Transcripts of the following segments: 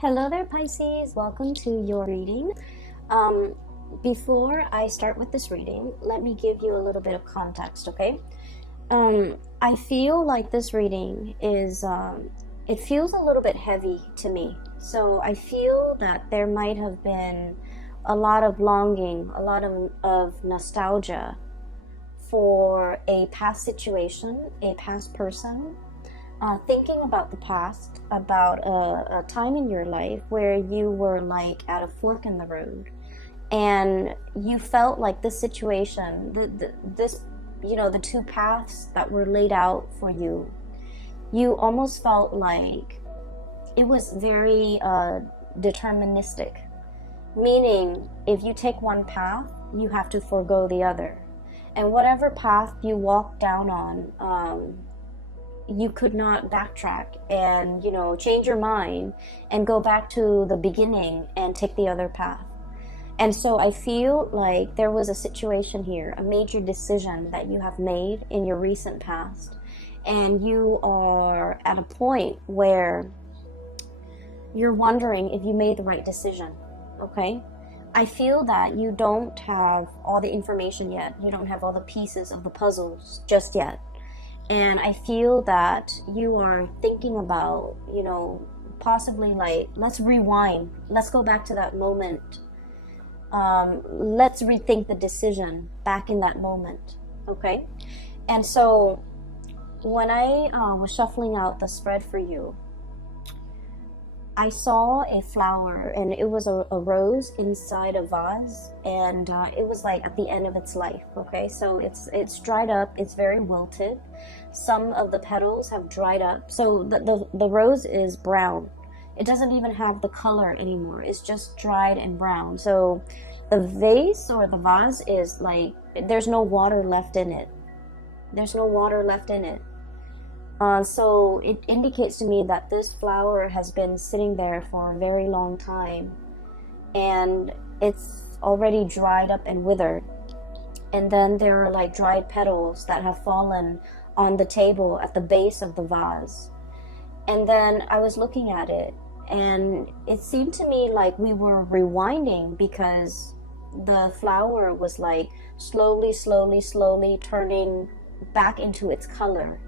Hello there, Pisces. Welcome to your reading. Before I start with this reading, let me give you a little bit of context, okay? I feel like this reading is, it feels a little bit heavy to me. So I feel that there might have been a lot of longing, a lot of nostalgia for a past situation, a past person. Thinking about the past, about a time in your life where you were like at a fork in the road, and you felt like this situation, the two paths that were laid out for you, you almost felt like it was very deterministic, meaning if you take one path, you have to forego the other, and whatever path you walk down on, you could not backtrack and change your mind and go back to the beginning and take the other path. And so I feel like there was a situation here, a major decision that you have made in your recent past, and you are at a point where you're wondering if you made the right decision. Okay, I feel that you don't have all the information yet. You don't have all the pieces of the puzzles just yet. And I feel that you are thinking about, possibly like, let's rewind. Let's go back to that moment. Let's rethink the decision back in that moment. Okay? And so when I was shuffling out the spread for you, I saw a flower, and it was a rose inside a vase, and it was like at the end of its life. Okay, so it's dried up, it's very wilted. Some of the petals have dried up, so the rose is brown. It doesn't even have the color anymore, it's just dried and brown. So the vase or the vase is like, there's no water left in it. There's no water left in it. So it indicates to me that this flower has been sitting there for a very long time, and it's already dried up and withered. And then there are like dried petals that have fallen on the table at the base of the vase. And then I was looking at it, and it seemed to me like we were rewinding, because the flower was like slowly turning back into its color.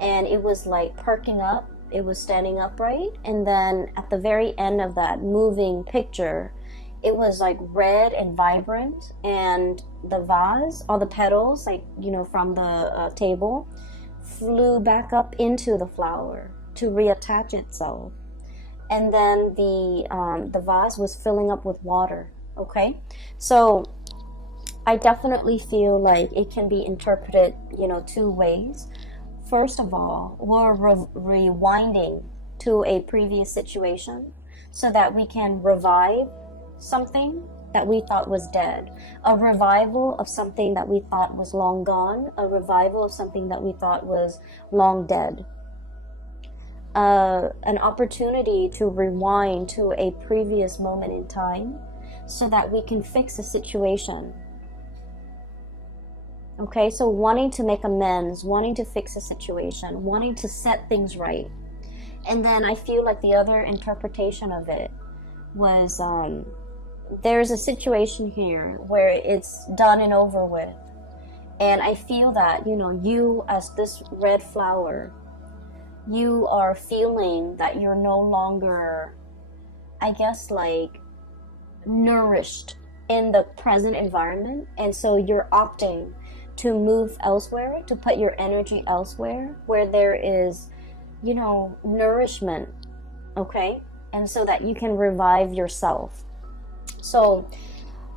And it was like perking up, it was standing upright, and then at the very end of that moving picture, it was like red and vibrant, and the vase, all the petals, like, from the table, flew back up into the flower to reattach itself. And then the vase was filling up with water. Okay, so I definitely feel like it can be interpreted, two ways. First of all, we're rewinding to a previous situation so that we can revive something that we thought was dead, a revival of something that we thought was long gone, a revival of something that we thought was long dead, an opportunity to rewind to a previous moment in time so that we can fix a situation. Okay, so wanting to make amends, wanting to fix a situation, wanting to set things right. And then I feel like the other interpretation of it was, there's a situation here where it's done and over with. And I feel that, you as this red flower, you are feeling that you're no longer, I guess, like, nourished in the present environment. And so you're opting to move elsewhere, to put your energy elsewhere where there is, nourishment, okay? And so that you can revive yourself. So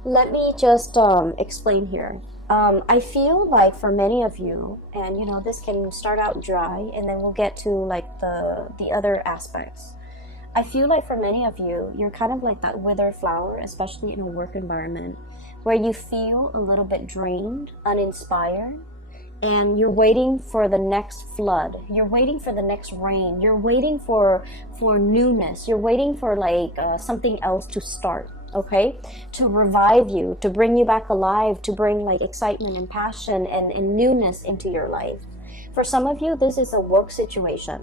let me just explain here. I feel like for many of you, and this can start out dry, and then we'll get to like the other aspects. I feel like for many of you, you're kind of like that withered flower, especially in a work environment, where you feel a little bit drained, uninspired, and you're waiting for the next flood. You're waiting for the next rain. You're waiting for newness. You're waiting for like something else to start, okay? To revive you, to bring you back alive, to bring like excitement and passion and newness into your life. For some of you, this is a work situation.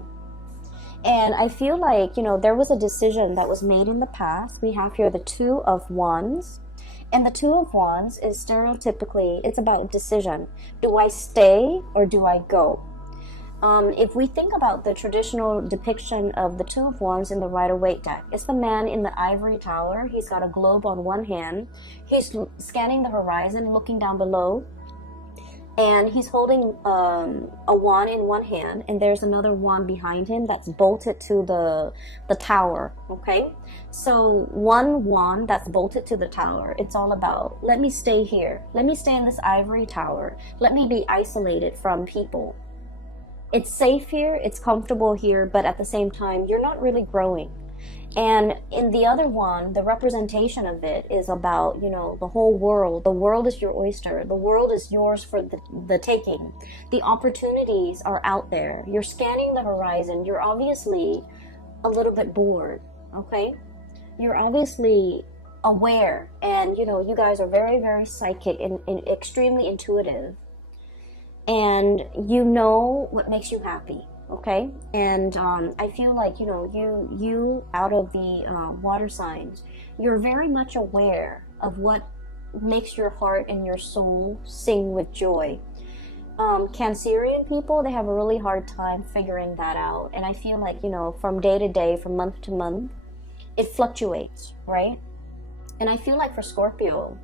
And I feel like, you know, there was a decision that was made in the past. We have here the Two of Wands. And the Two of Wands is stereotypically, it's about decision. Do I stay or do I go? If we think about the traditional depiction of the Two of Wands in the Rider-Waite deck, it's the man in the ivory tower. He's got a globe on one hand. He's scanning the horizon, looking down below. And he's holding a wand in one hand, and there's another wand behind him that's bolted to the tower, okay? So one wand that's bolted to the tower, it's all about, let me stay here. Let me stay in this ivory tower. Let me be isolated from people. It's safe here, it's comfortable here, but at the same time, you're not really growing. And in the other one, the representation of it is about, you know, the whole world. The world is your oyster. The world is yours for the taking. The opportunities are out there. You're scanning the horizon. You're obviously a little bit bored, okay? You're obviously aware. And, you know, you guys are very, very psychic and extremely intuitive. And you know what makes you happy. Okay, and I feel like, you know, you out of the water signs, you're very much aware of what makes your heart and your soul sing with joy. Cancerian people, they have a really hard time figuring that out, and I feel like, you know, from day to day, from month to month, it fluctuates, right? And I feel like for Scorpio,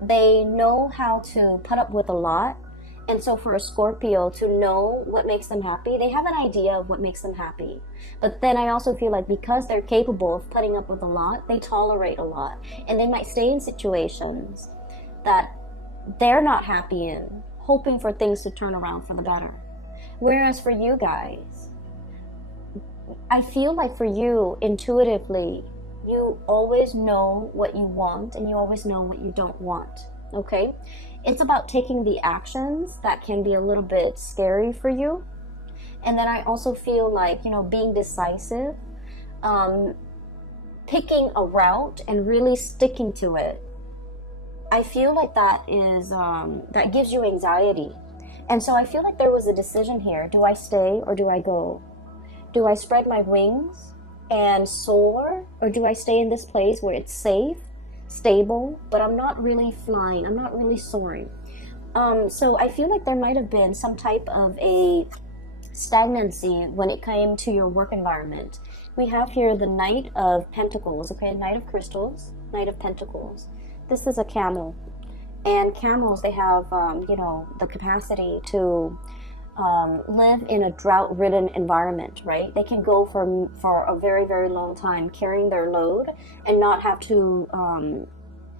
they know how to put up with a lot. And so for a Scorpio to know what makes them happy, they have an idea of what makes them happy. But then I also feel like because they're capable of putting up with a lot, they tolerate a lot. And they might stay in situations that they're not happy in, hoping for things to turn around for the better. Whereas for you guys, I feel like for you, intuitively, you always know what you want and you always know what you don't want, okay? It's about taking the actions that can be a little bit scary for you. And then I also feel like, you know, being decisive, picking a route and really sticking to it. I feel like that is, that gives you anxiety. And so I feel like there was a decision here. Do I stay or do I go? Do I spread my wings and soar? Or do I stay in this place where it's safe, stable, but I'm not really flying, I'm not really soaring. So I feel like there might have been some type of a stagnancy when it came to your work environment. We have here the Knight of Pentacles, okay, Knight of Crystals, Knight of Pentacles. This is a camel, and camels, they have, you know, the capacity to live in a drought-ridden environment, right? They can go for a very, very long time carrying their load and not have to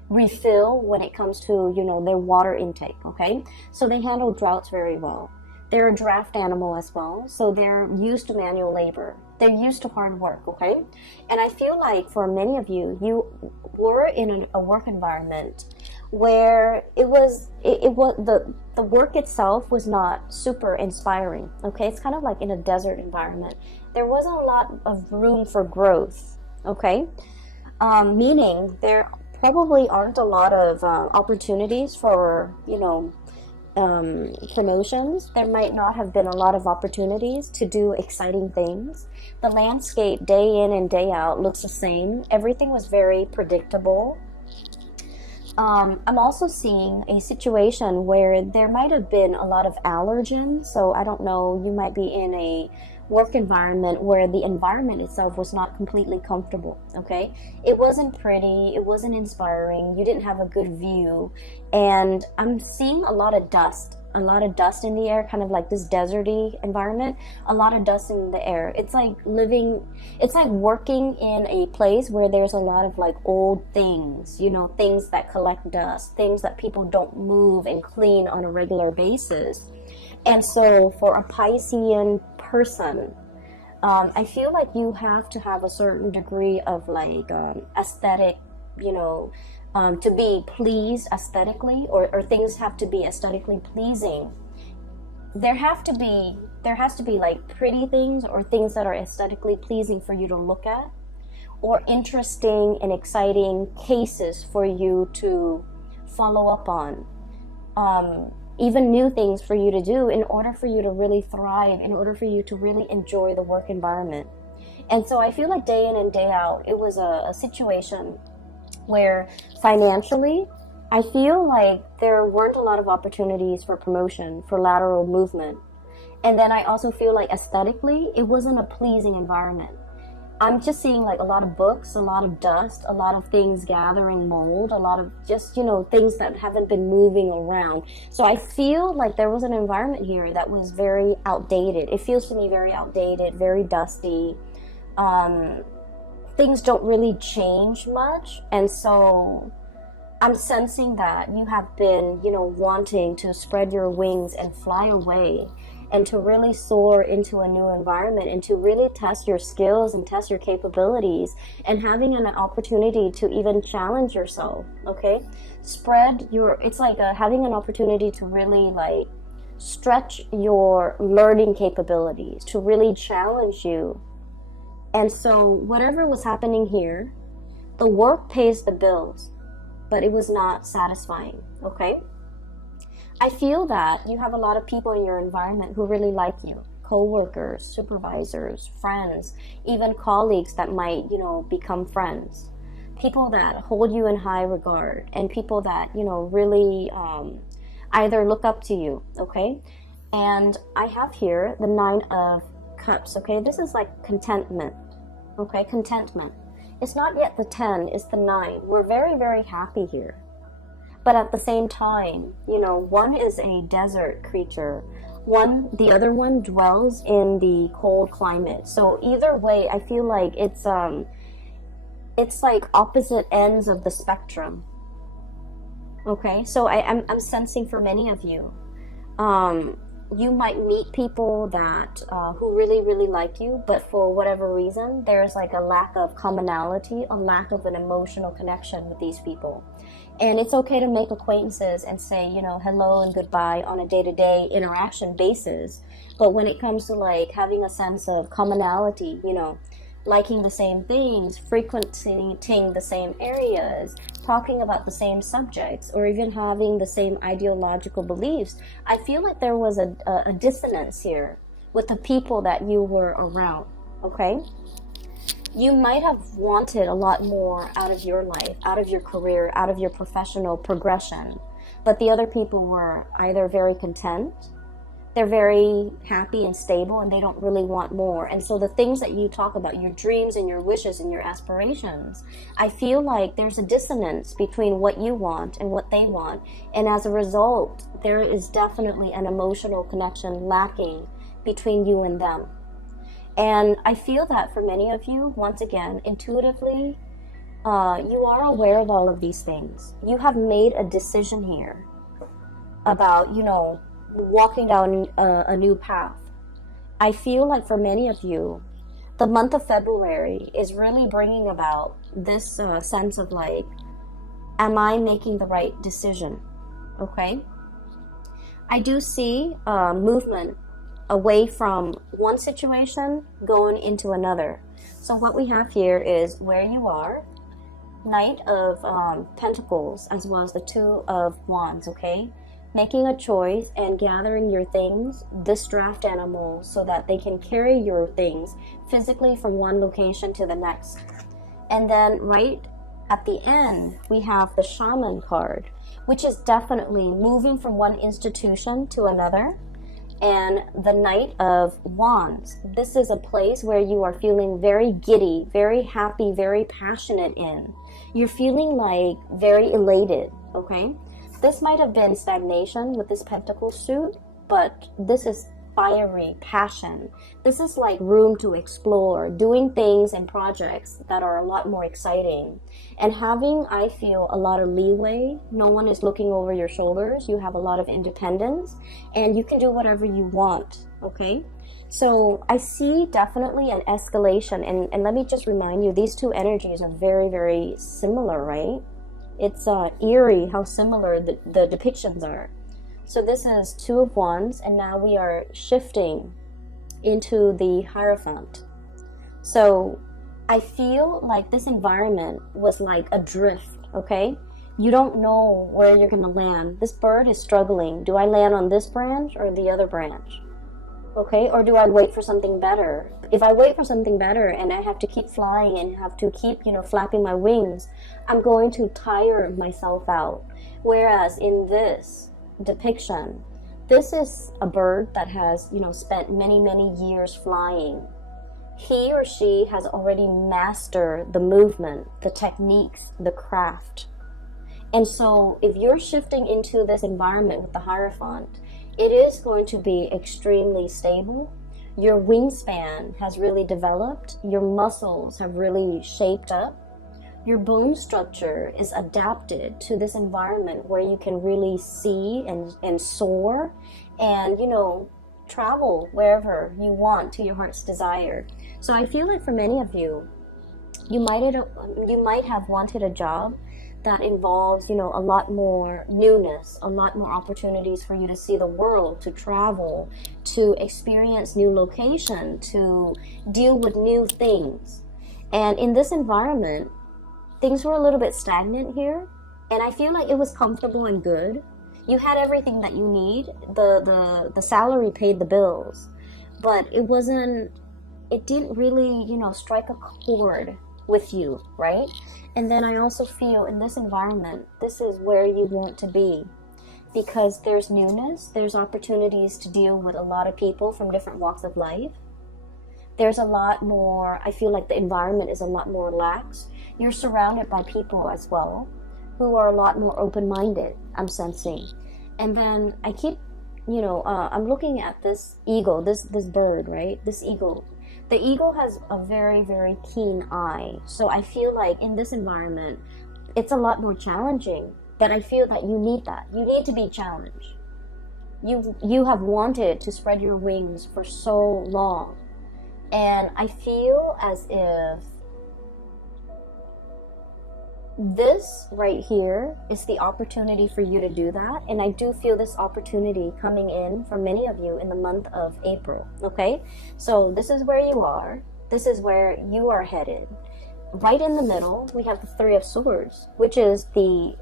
refill when it comes to, you know, their water intake, okay? So they handle droughts very well. They're a draft animal as well, so they're used to manual labor. They're used to hard work, okay? And I feel like for many of you, you were in a work environment where it was the work itself was not super inspiring, okay? It's kind of like in a desert environment. There wasn't a lot of room for growth, okay? Meaning there probably aren't a lot of opportunities for, you know, promotions. There might not have been a lot of opportunities to do exciting things. The landscape day in and day out looks the same. Everything was very predictable. I'm also seeing a situation where there might have been a lot of allergens. So I don't know, you might be in a work environment where the environment itself was not completely comfortable, okay? It wasn't pretty, it wasn't inspiring, you didn't have a good view, and I'm seeing a lot of dust in the air, kind of like this deserty environment, a lot of dust in the air. It's like working in a place where there's a lot of like old things, you know, things that collect dust, things that people don't move and clean on a regular basis. And so for a Piscean person, I feel like you have to have a certain degree of like aesthetic, you know, to be pleased aesthetically, or things have to be aesthetically pleasing. There has to be like pretty things or things that are aesthetically pleasing for you to look at, or interesting and exciting cases for you to follow up on. Even new things for you to do in order for you to really thrive, in order for you to really enjoy the work environment. And so I feel like day in and day out, it was a situation where financially, I feel like there weren't a lot of opportunities for promotion, for lateral movement. And then I also feel like aesthetically, it wasn't a pleasing environment. I'm just seeing like a lot of books, a lot of dust, a lot of things gathering mold, a lot of just, you know, things that haven't been moving around. So I feel like there was an environment here that was very outdated. It feels to me very outdated, very dusty. Things don't really change much. And so I'm sensing that you have been, you know, wanting to spread your wings and fly away and to really soar into a new environment and to really test your skills and test your capabilities and having an opportunity to even challenge yourself, okay? It's like having an opportunity to really like stretch your learning capabilities, to really challenge you. And so whatever was happening here, the work pays the bills, but it was not satisfying, okay? I feel that you have a lot of people in your environment who really like you. Co-workers, supervisors, friends, even colleagues that might, you know, become friends. People that hold you in high regard and people that, you know, really either look up to you, okay? And I have here the 9 of Cups, okay? This is like contentment, okay? Contentment. It's not yet the 10, it's the 9. We're very, very happy here. But at the same time, you know, one is a desert creature. The other one dwells in the cold climate. So either way, I feel like it's like opposite ends of the spectrum. Okay, so I'm sensing for many of you, you might meet people that who really, really like you, but for whatever reason, there's like a lack of commonality, a lack of an emotional connection with these people. And it's okay to make acquaintances and say, you know, hello and goodbye on a day-to-day interaction basis. But when it comes to like having a sense of commonality, you know, liking the same things, frequenting the same areas, talking about the same subjects, or even having the same ideological beliefs, I feel like there was a dissonance here with the people that you were around, okay? You might have wanted a lot more out of your life, out of your career, out of your professional progression, but the other people were either very content, they're very happy and stable, and they don't really want more. And so the things that you talk about, your dreams and your wishes and your aspirations, I feel like there's a dissonance between what you want and what they want. And as a result, there is definitely an emotional connection lacking between you and them. And I feel that for many of you, once again, intuitively, you are aware of all of these things. You have made a decision here about, you know, walking down a new path. I feel like for many of you, the month of February is really bringing about this sense of like, am I making the right decision? Okay? I do see movement away from one situation going into another. So what we have here is where you are, Knight of Pentacles, as well as the 2 of Wands, okay? Making a choice and gathering your things, this draft animal, so that they can carry your things physically from one location to the next. And then right at the end, we have the Shaman card, which is definitely moving from one institution to another. And the Knight of Wands. This is a place where you are feeling very giddy, very happy, very passionate in. You're feeling like very elated, okay? This might have been stagnation with this pentacle suit, but this is fiery passion. This is like room to explore, doing things and projects that are a lot more exciting. And having, I feel, a lot of leeway. No one is looking over your shoulders. You have a lot of independence and you can do whatever you want, okay? So I see definitely an escalation. And let me just remind you, these two energies are very, very similar, right? It's eerie how similar the depictions are. So this is 2 of Wands, and now we are shifting into the Hierophant. So I feel like this environment was like a drift, okay? You don't know where you're going to land. This bird is struggling. Do I land on this branch or the other branch? Okay, or do I wait for something better? If I wait for something better and I have to keep flying and have to keep, flapping my wings, I'm going to tire myself out. Whereas in this depiction, this is a bird that has, spent many, many years flying. He or she has already mastered the movement, the techniques, the craft. And so if you're shifting into this environment with the Hierophant, it is going to be extremely stable. Your wingspan has really developed. Your muscles have really shaped up. Your bone structure is adapted to this environment where you can really see and soar and, travel wherever you want to your heart's desire. So I feel like for many of you, you might have wanted a job that involves, a lot more newness, a lot more opportunities for you to see the world, to travel, to experience new location, to deal with new things. And in this environment, things were a little bit stagnant here, and I feel like it was comfortable and good. You had everything that you need. The salary paid the bills, but it didn't really, strike a chord with you, right? And then I also feel in this environment, this is where you want to be, because there's newness, there's opportunities to deal with a lot of people from different walks of life. There's a lot more, I feel like the environment is a lot more relaxed. You're surrounded by people as well who are a lot more open-minded, I'm sensing. And then I keep, I'm looking at this eagle, this bird, right? This eagle. The eagle has a very, very keen eye. So I feel like in this environment, it's a lot more challenging. But I feel that you need that. You need to be challenged. You have wanted to spread your wings for so long. And I feel as if this right here is the opportunity for you to do that. And I do feel this opportunity coming in for many of you in the month of April. Okay, so this is where you are. This is where you are headed. Right in the middle, we have the Three of Swords, which is the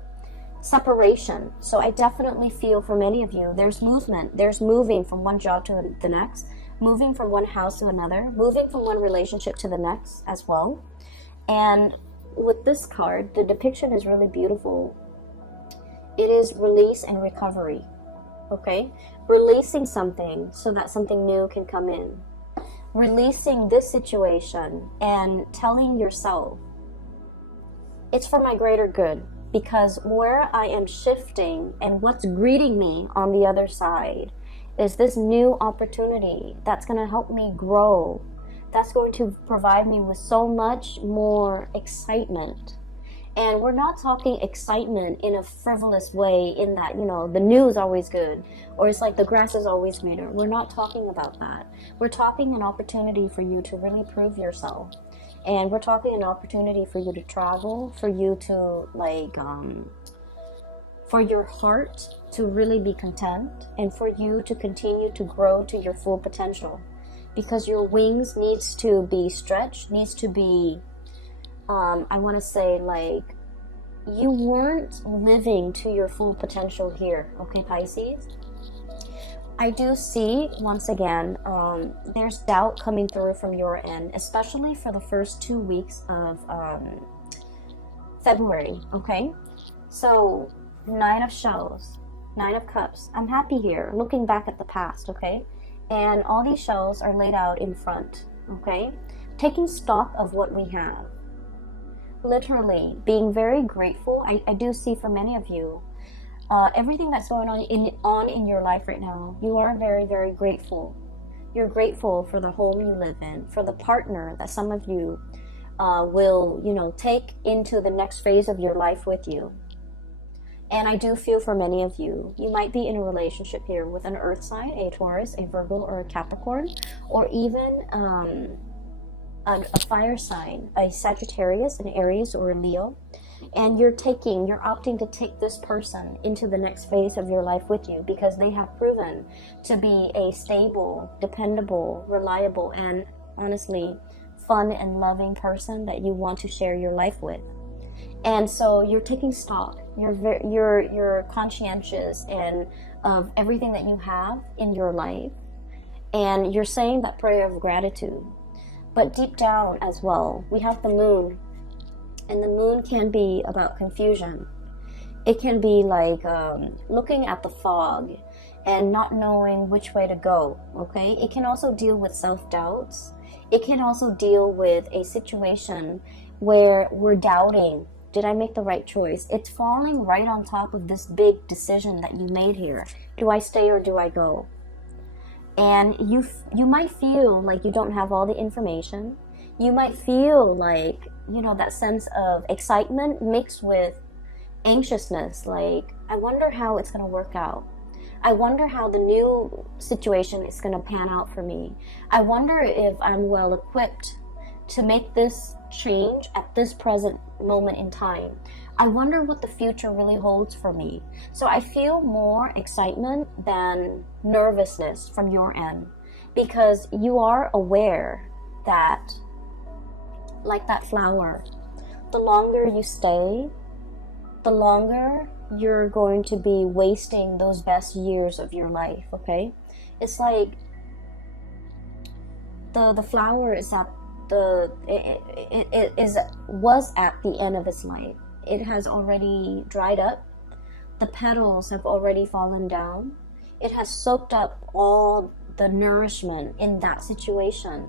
separation. So I definitely feel for many of you, there's movement. There's moving from one job to the next, moving from one house to another, moving from one relationship to the next as well. And with this card, the depiction is really beautiful. It is release and recovery. Okay? Releasing something so that something new can come in. Releasing this situation and telling yourself, it's for my greater good, because where I am shifting and what's greeting me on the other side is this new opportunity that's going to help me grow. That's going to provide me with so much more excitement. And we're not talking excitement in a frivolous way in that, the news is always good, or it's like the grass is always greener. We're not talking about that. We're talking an opportunity for you to really prove yourself. And we're talking an opportunity for you to travel, for you to for your heart to really be content, and for you to continue to grow to your full potential. Because your wings needs to be stretched, needs to be, I want to say, like, you weren't living to your full potential here, okay, Pisces? I do see, once again, there's doubt coming through from your end, especially for the first 2 weeks of February, okay? So, Nine of Shells, Nine of Cups. I'm happy here, looking back at the past, okay? And all these shells are laid out in front, okay? Taking stock of what we have. Literally, being very grateful. I do see for many of you, everything that's going on in your life right now, you are very, very grateful. You're grateful for the home you live in, for the partner that some of you will, take into the next phase of your life with you. And I do feel for many of you, you might be in a relationship here with an earth sign, a Taurus, a Virgo, or a Capricorn, or even a fire sign, a Sagittarius, an Aries, or a Leo. And you're opting to take this person into the next phase of your life with you, because they have proven to be a stable, dependable, reliable, and honestly, fun and loving person that you want to share your life with. And so you're taking stock. You're conscientious and of everything that you have in your life, And you're saying that prayer of gratitude. But deep down as well, we have the moon. And the moon can be about confusion. It can be like looking at the fog and not knowing which way to go, okay? It can also deal with self-doubts. It can also deal with a situation where we're doubting, did I make the right choice? It's falling right on top of this big decision that you made here. Do I stay or do I go? And you might feel like you don't have all the information. You might feel like, you know, that sense of excitement mixed with anxiousness, like, I wonder how it's going to work out. I wonder how the new situation is going to pan out for me. I wonder if I'm well equipped to make this change at this present moment in time. I wonder what the future really holds for me. So I feel more excitement than nervousness from your end, because you are aware that, like that flower, the longer you stay, the longer you're going to be wasting those best years of your life, okay? It's like the flower is at was at the end of its life. It has already dried up. The petals have already fallen down. It has soaked up all the nourishment in that situation.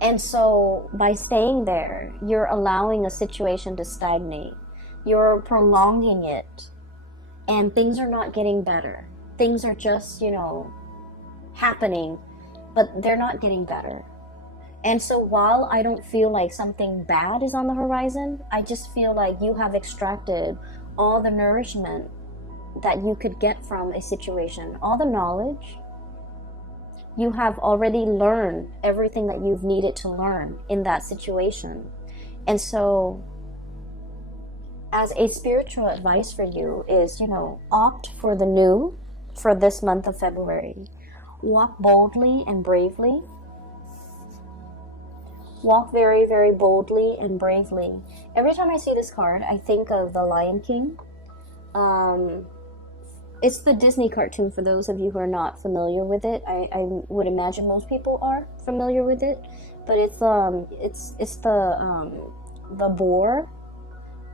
And so by staying there, you're allowing a situation to stagnate. You're prolonging it, and things are not getting better. Things are just, you know, happening, but they're not getting better. And so while I don't feel like something bad is on the horizon, I just feel like you have extracted all the nourishment that you could get from a situation, all the knowledge. You have already learned everything that you've needed to learn in that situation. And so as a spiritual advice for you is, you know, opt for the new for this month of February. Walk boldly and bravely. Walk very, very boldly and bravely. Every time I see this card, I think of the Lion King. It's the Disney cartoon for those of you who are not familiar with it. I would imagine most people are familiar with it. But it's the boar.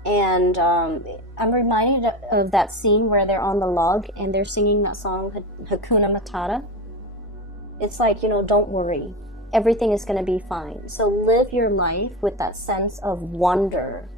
And I'm reminded of that scene where they're on the log and they're singing that song, Hakuna Matata. It's like, you know, don't worry. Everything is going to be fine. So live your life with that sense of wonder.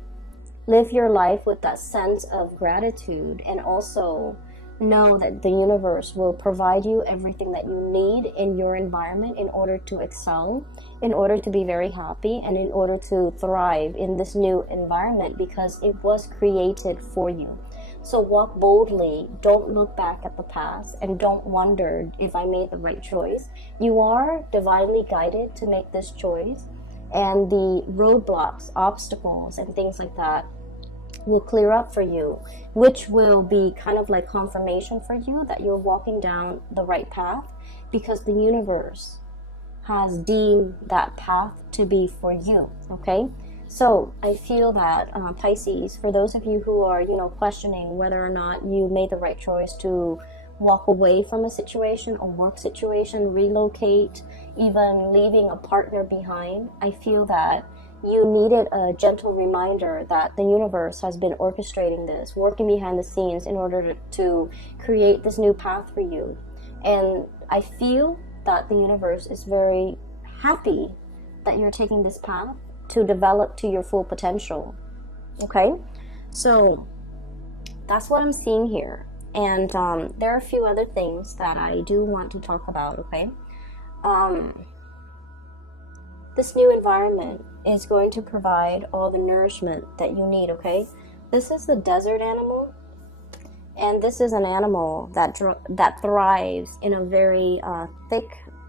Live your life with that sense of gratitude, and also know that the universe will provide you everything that you need in your environment in order to excel, in order to be very happy, and in order to thrive in this new environment, because it was created for you. So walk boldly, don't look back at the past, and don't wonder if I made the right choice. You are divinely guided to make this choice, and the roadblocks, obstacles, and things like that will clear up for you, which will be kind of like confirmation for you that you're walking down the right path, because the universe has deemed that path to be for you, okay? So I feel that Pisces, for those of you who are, you know, questioning whether or not you made the right choice to walk away from a situation, a work situation, relocate, even leaving a partner behind, I feel that you needed a gentle reminder that the universe has been orchestrating this, working behind the scenes in order to create this new path for you. And I feel that the universe is very happy that you're taking this path to develop to your full potential. Okay? So that's what I'm seeing here. And there are a few other things that I do want to talk about, okay? This new environment is going to provide all the nourishment that you need, okay? This is the desert animal, and this is an animal that thrives in a very thick,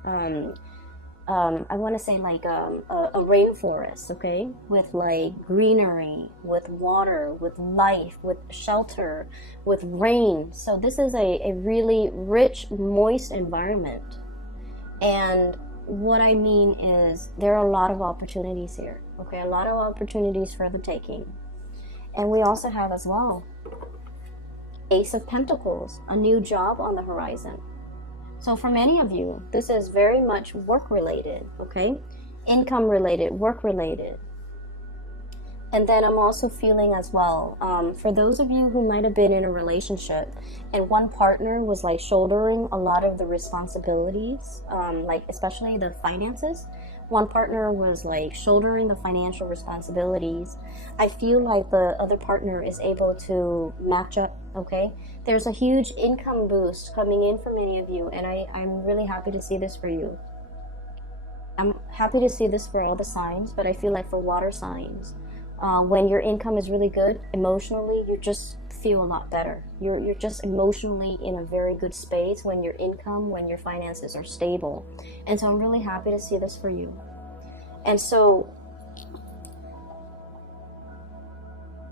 I want to say like a rainforest, okay? With like greenery, with water, with life, with shelter, with rain. So this is a really rich, moist environment. And what I mean is there are a lot of opportunities here, okay? A lot of opportunities for the taking. And we also have as well Ace of Pentacles, a new job on the horizon. So for many of you, this is very much work related, okay? Income related, work related. And then I'm also feeling as well, for those of you who might have been in a relationship and one partner was like shouldering a lot of the responsibilities, like especially the finances, one partner was like shouldering the financial responsibilities. I feel like the other partner is able to match up, okay? There's a huge income boost coming in for many of you, and I'm really happy to see this for you. I'm happy to see this for all the signs, but I feel like for water signs, when your income is really good, emotionally, you just feel a lot better. You're just emotionally in a very good space when your income, when your finances are stable. And so I'm really happy to see this for you. And so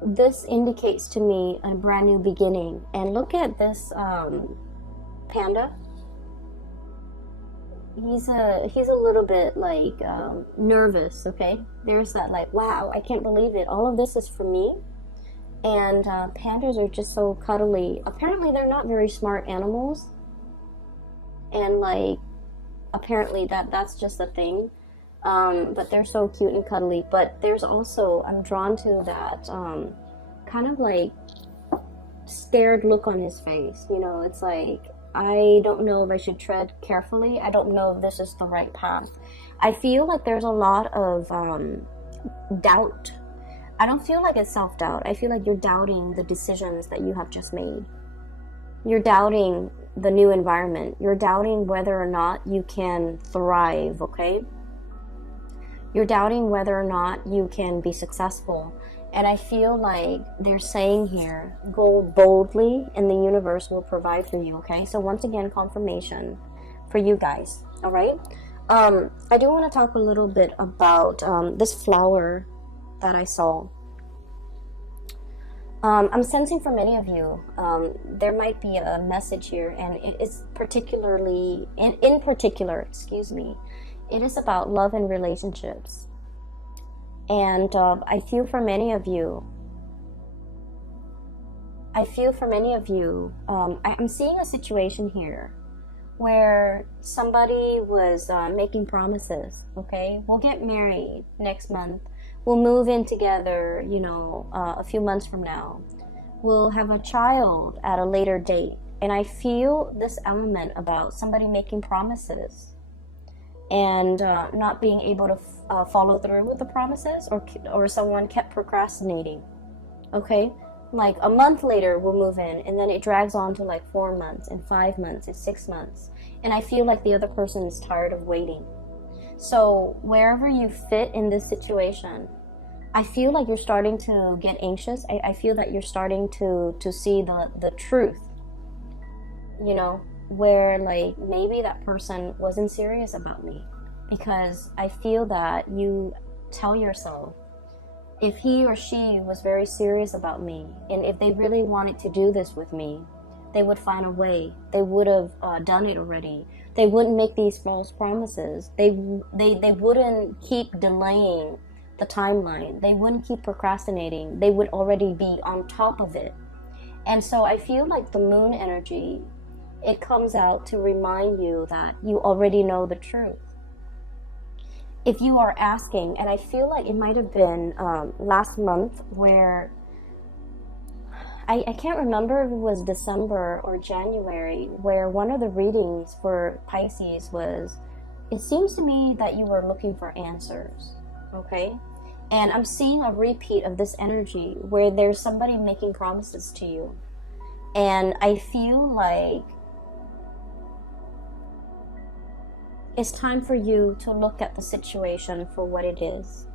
this indicates to me a brand new beginning. And look at this panda. He's a little bit like nervous, okay? There's that like, wow, I can't believe it. All of this is for me. And pandas are just so cuddly. Apparently they're not very smart animals. And like, apparently that's just a thing. But they're so cute and cuddly. But there's also, I'm drawn to that kind of like scared look on his face. You know, it's like, I don't know if I should tread carefully. I don't know if this is the right path. I feel like there's a lot of doubt. I don't feel like it's self-doubt. I feel like you're doubting the decisions that you have just made. You're doubting the new environment. You're doubting whether or not you can thrive, okay? You're doubting whether or not you can be successful. And I feel like they're saying here, go boldly and the universe will provide for you, okay? So once again, confirmation for you guys, all right? I do want to talk a little bit about this flower that I saw. I'm sensing for many of you, there might be a message here, and it's particularly, in particular, excuse me, it is about love and relationships. And I feel for many of you, I'm seeing a situation here where somebody was making promises, okay? We'll get married next month. We'll move in together, you know, a few months from now. We'll have a child at a later date. And I feel this element about somebody making promises and not being able to follow through with the promises, or someone kept procrastinating, okay? Like a month later we'll move in, and then it drags on to like 4 months and 5 months and 6 months, and I feel like the other person is tired of waiting. So wherever you fit in this situation, I feel like you're starting to get anxious. I feel that you're starting to see the truth, you know, where like maybe that person wasn't serious about me, because I feel that you tell yourself, if he or she was very serious about me, and if they really wanted to do this with me, they would find a way. They would have done it already. They wouldn't make these false promises. They wouldn't keep delaying the timeline. They wouldn't keep procrastinating. They would already be on top of it. And so I feel like the moon energy, it comes out to remind you that you already know the truth. If you are asking, and I feel like it might have been last month where, I can't remember if it was December or January, where one of the readings for Pisces was, it seems to me that you were looking for answers, okay? And I'm seeing a repeat of this energy where there's somebody making promises to you. And I feel like it's time for you to look at the situation for what it is,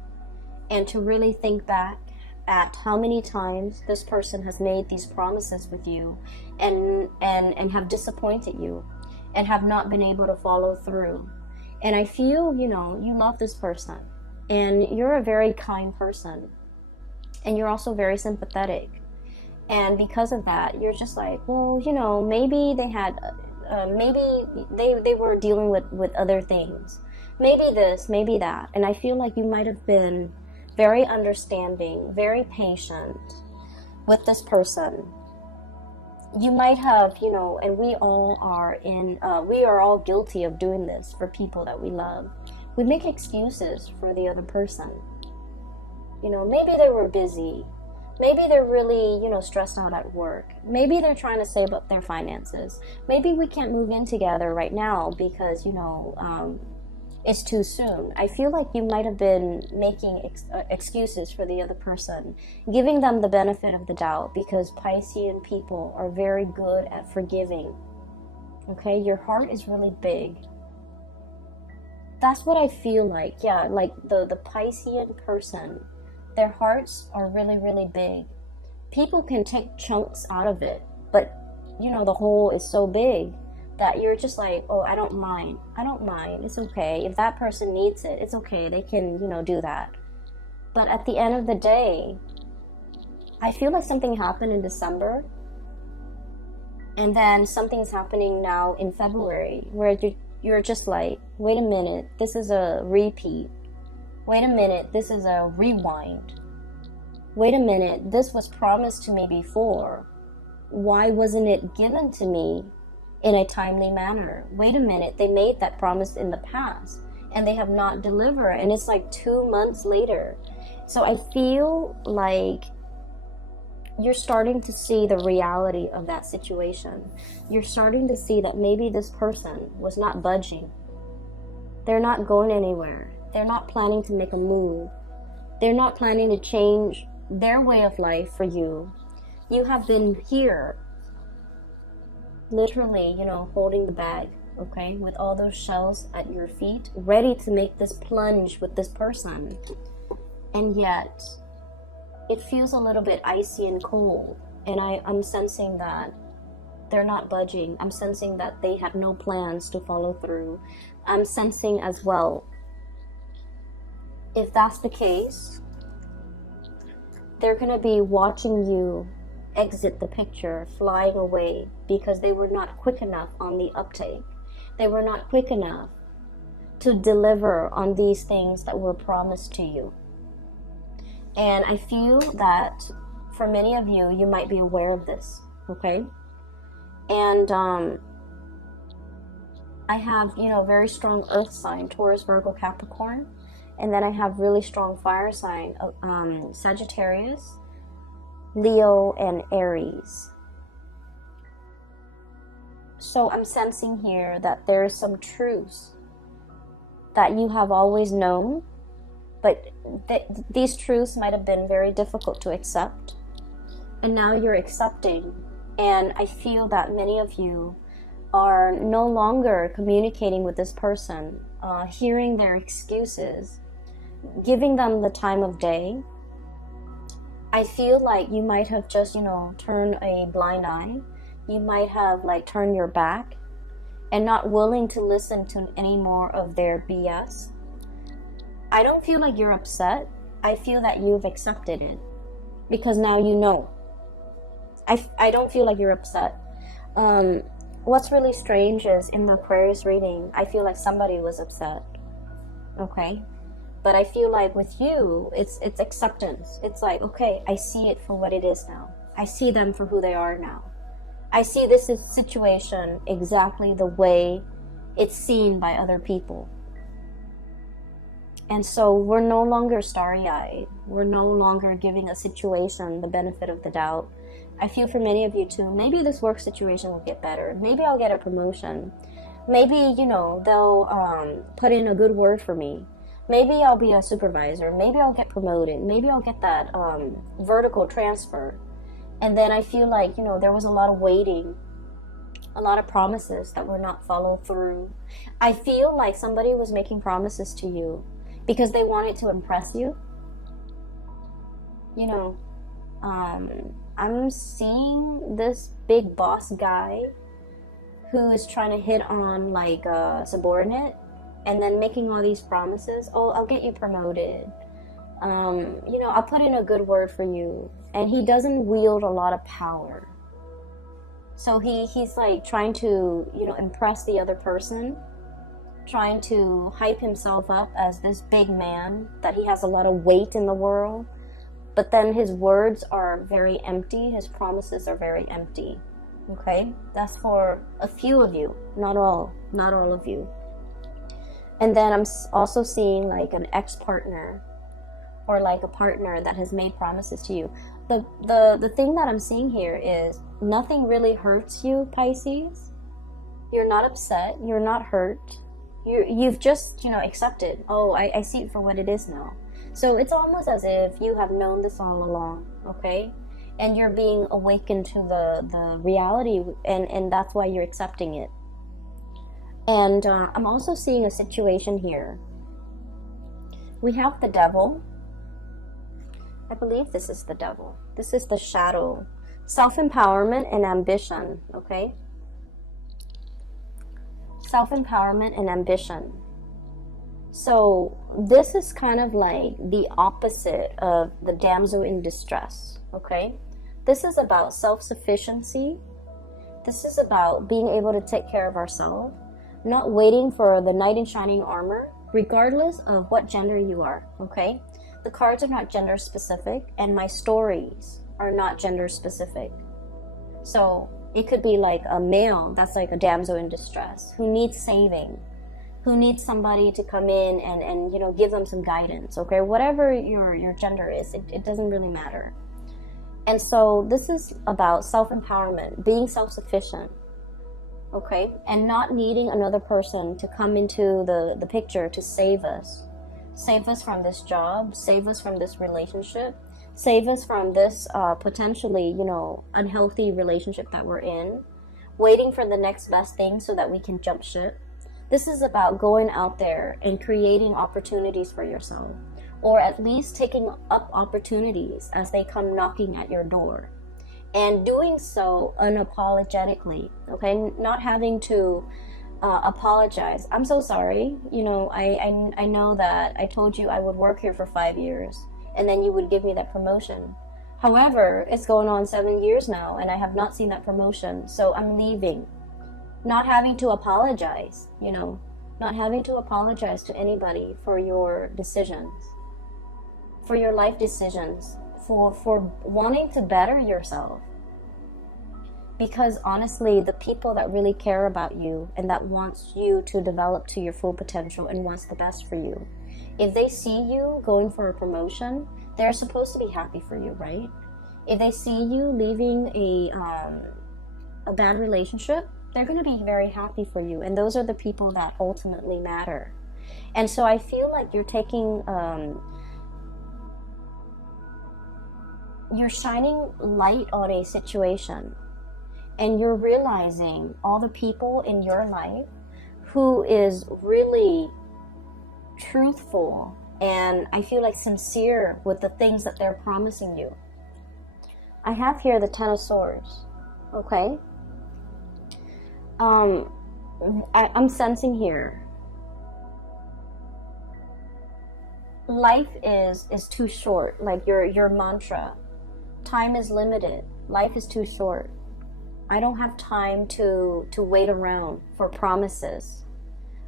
and to really think back at how many times this person has made these promises with you and have disappointed you and have not been able to follow through. And I feel, you know, you love this person, and you're a very kind person, and you're also very sympathetic. And because of that, you're just like, well, you know, maybe they had maybe they were dealing with other things, maybe this, maybe that. And I feel like you might have been very understanding, very patient with this person. you might have, and we are all guilty of doing this for people that we love. We make excuses for the other person. Maybe they were busy. Maybe they're really, stressed out at work. Maybe they're trying to save up their finances. Maybe we can't move in together right now because, it's too soon. I feel like you might have been making excuses for the other person, giving them the benefit of the doubt, because Piscean people are very good at forgiving. Okay, your heart is really big. That's what I feel like. Yeah, like the Piscean person, their hearts are really, really big. People can take chunks out of it, but the hole is so big that you're just like, oh, I don't mind. It's okay. If that person needs it, it's okay. They can, do that. But at the end of the day, I feel like something happened in December, and then something's happening now in February, where you're just like, wait a minute, this is a repeat. Wait a minute, this is a rewind. Wait a minute, this was promised to me before. Why wasn't it given to me in a timely manner? Wait a minute, they made that promise in the past and they have not delivered, and it's like 2 months later. So I feel like you're starting to see the reality of that situation. You're starting to see that maybe this person was not budging. They're not going anywhere. They're not planning to make a move. They're not planning to change their way of life for you. You have been here, literally, holding the bag, okay, with all those shells at your feet, ready to make this plunge with this person. And yet, it feels a little bit icy and cold. And I'm sensing that they're not budging. I'm sensing that they have no plans to follow through. I'm sensing as well, if that's the case, they're going to be watching you exit the picture, flying away, because they were not quick enough on the uptake. They were not quick enough to deliver on these things that were promised to you. And I feel that for many of you, you might be aware of this, okay? And I have, very strong earth sign, Taurus, Virgo, Capricorn. And then I have really strong fire sign, Sagittarius, Leo, and Aries. So I'm sensing here that there is some truths that you have always known, but these truths might have been very difficult to accept. And now you're accepting. And I feel that many of you are no longer communicating with this person, hearing their excuses, giving them the time of day. I feel like you might have just, turned a blind eye. You might have turned your back and not willing to listen to any more of their BS. I don't feel like you're upset. I feel that you've accepted it because now you know. I don't feel like you're upset. What's really strange is in the Aquarius reading, I feel like somebody was upset. Okay? But I feel like with you, it's acceptance. It's like, okay, I see it for what it is now. I see them for who they are now. I see this situation exactly the way it's seen by other people. And so we're no longer starry-eyed. We're no longer giving a situation the benefit of the doubt. I feel for many of you too, maybe this work situation will get better. Maybe I'll get a promotion. Maybe, they'll put in a good word for me. Maybe I'll be a supervisor. Maybe I'll get promoted. Maybe I'll get that vertical transfer. And then I feel like, there was a lot of waiting, a lot of promises that were not followed through. I feel like somebody was making promises to you because they wanted to impress you. I'm seeing this big boss guy who is trying to hit on a subordinate and then making all these promises. Oh, I'll get you promoted. I'll put in a good word for you. And he doesn't wield a lot of power. So he's trying to, impress the other person, trying to hype himself up as this big man, that he has a lot of weight in the world. But then his words are very empty. His promises are very empty. Okay, that's for a few of you, not all of you. And then I'm also seeing like an ex-partner, or like a partner that has made promises to you. The thing that I'm seeing here is nothing really hurts you, Pisces. You're not upset, you're not hurt. You've just, accepted. Oh, I see it for what it is now. So it's almost as if you have known this all along, okay? And you're being awakened to the reality, and that's why you're accepting it. And I'm also seeing a situation here. We have the devil. I believe this is the devil. This is the shadow. Self-empowerment and ambition, okay? Self-empowerment and ambition. So this is kind of like the opposite of the damsel in distress, okay? This is about self-sufficiency. This is about being able to take care of ourselves, not waiting for the knight in shining armor, regardless of what gender you are, okay? The cards are not gender specific, and my stories are not gender specific. So it could be like a male that's like a damsel in distress who needs saving, who needs somebody to come in and give them some guidance, okay? Whatever your gender is, it doesn't really matter. And so this is about self-empowerment, being self-sufficient, okay? And not needing another person to come into the picture to save us. Save us from this job, save us from this relationship, save us from this potentially, unhealthy relationship that we're in, waiting for the next best thing so that we can jump ship. This is about going out there and creating opportunities for yourself, or at least taking up opportunities as they come knocking at your door, and doing so unapologetically, okay? Not having to apologize. I'm so sorry. I know that I told you I would work here for 5 years and then you would give me that promotion. However, it's going on 7 years now and I have not seen that promotion, so I'm leaving. Not having to apologize, not having to apologize to anybody for your decisions, for your life decisions, for wanting to better yourself. Because honestly, the people that really care about you and that wants you to develop to your full potential and wants the best for you, if they see you going for a promotion, they're supposed to be happy for you, right? If they see you leaving a bad relationship, they're going to be very happy for you. And those are the people that ultimately matter. And so I feel like you're taking, you're shining light on a situation. And you're realizing all the people in your life who is really truthful and I feel like sincere with the things that they're promising you. I have here the Ten of Swords, okay? I'm sensing here, life is too short, like your mantra. Time is limited. Life is too short. I don't have time to wait around for promises.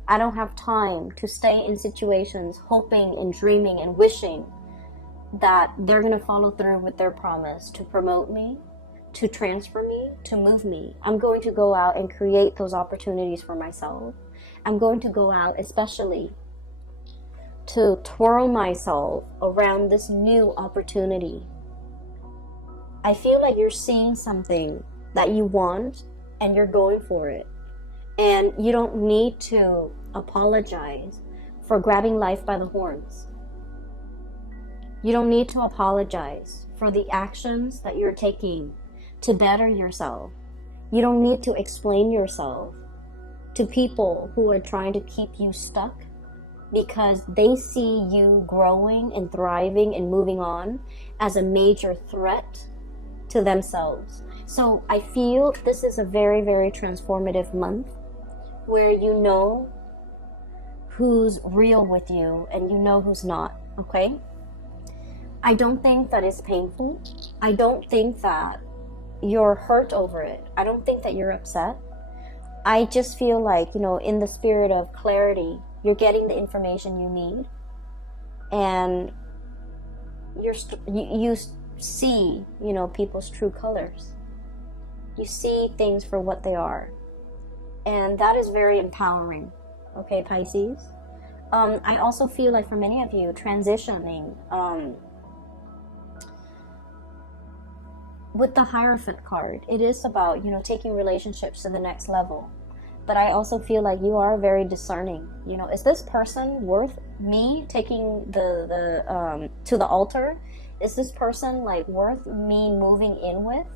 I don't have time to stay in situations hoping and dreaming and wishing that they're going to follow through with their promise to promote me, to transfer me, to move me. I'm going to go out and create those opportunities for myself. I'm going to go out especially to twirl myself around this new opportunity. I feel like you're seeing something that you want and you're going for it. And you don't need to apologize for grabbing life by the horns. You don't need to apologize for the actions that you're taking to better yourself. You don't need to explain yourself to people who are trying to keep you stuck because they see you growing and thriving and moving on as a major threat to themselves. So I feel this is a very, very transformative month where you know who's real with you and you know who's not, okay? I don't think that it's painful. I don't think that you're hurt over it. I don't think that you're upset. I just feel like, in the spirit of clarity, you're getting the information you need and you see, people's true colors. You see things for what they are. And that is very empowering. Okay, Pisces? I also feel like for many of you, transitioning with the Hierophant card, it is about, you know, taking relationships to the next level. But I also feel like you are very discerning. You know, is this person worth me taking to the altar? Is this person like worth me moving in with?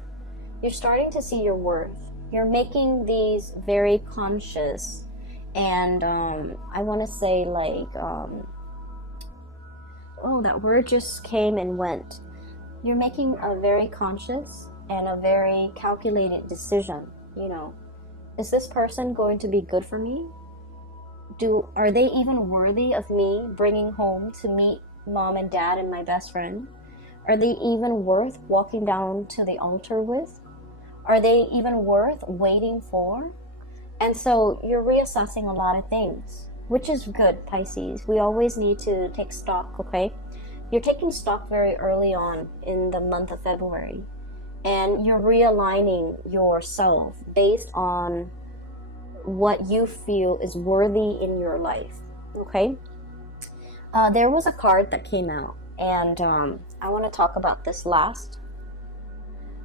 You're starting to see your worth. You're making these very conscious and I want to say like oh, that word just came and went. You're making a very conscious and a very calculated decision. You know, is this person going to be good for me? Are they even worthy of me bringing home to meet mom and dad and my best friend? Are they even worth walking down to the altar with? Are they even worth waiting for? And so you're reassessing a lot of things, which is good, Pisces. We always need to take stock, okay? You're taking stock very early on in the month of February, and you're realigning yourself based on what you feel is worthy in your life, okay? There was a card that came out, and I want to talk about this last.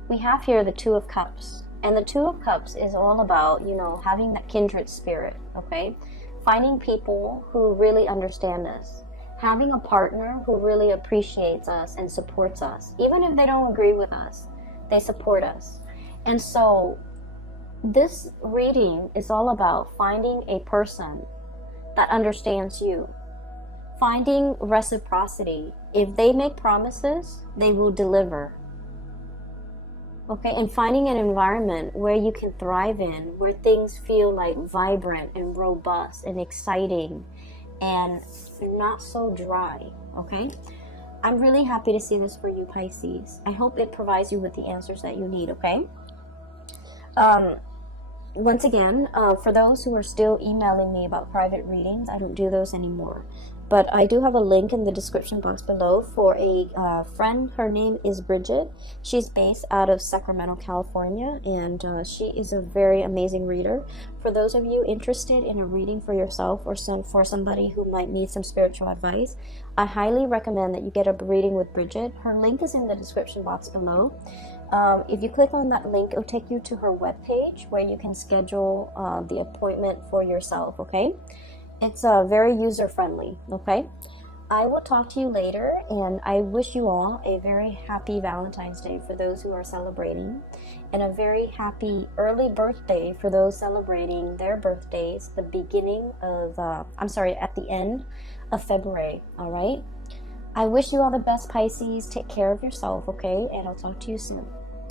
We have here the Two of Cups, and the Two of Cups is all about, you know, having that kindred spirit, okay? Finding people who really understand us, having a partner who really appreciates us and supports us. Even if they don't agree with us, they support us. And so this reading is all about finding a person that understands you, finding reciprocity. If they make promises, they will deliver. Okay, and finding an environment where you can thrive in, where things feel like vibrant and robust and exciting and not so dry, okay? I'm really happy to see this for you, Pisces. I hope it provides you with the answers that you need, okay? Once again, for those who are still emailing me about private readings, I don't do those anymore. But I do have a link in the description box below for a friend. Her name is Bridget. She's based out of Sacramento, California, and she is a very amazing reader. For those of you interested in a reading for yourself or for somebody who might need some spiritual advice, I highly recommend that you get a reading with Bridget. Her link is in the description box below. If you click on that link, it'll take you to her webpage where you can schedule the appointment for yourself, okay? It's very user-friendly, okay? I will talk to you later, and I wish you all a very happy Valentine's Day for those who are celebrating, and a very happy early birthday for those celebrating their birthdays at the end of February, all right? I wish you all the best, Pisces. Take care of yourself, okay? And I'll talk to you soon.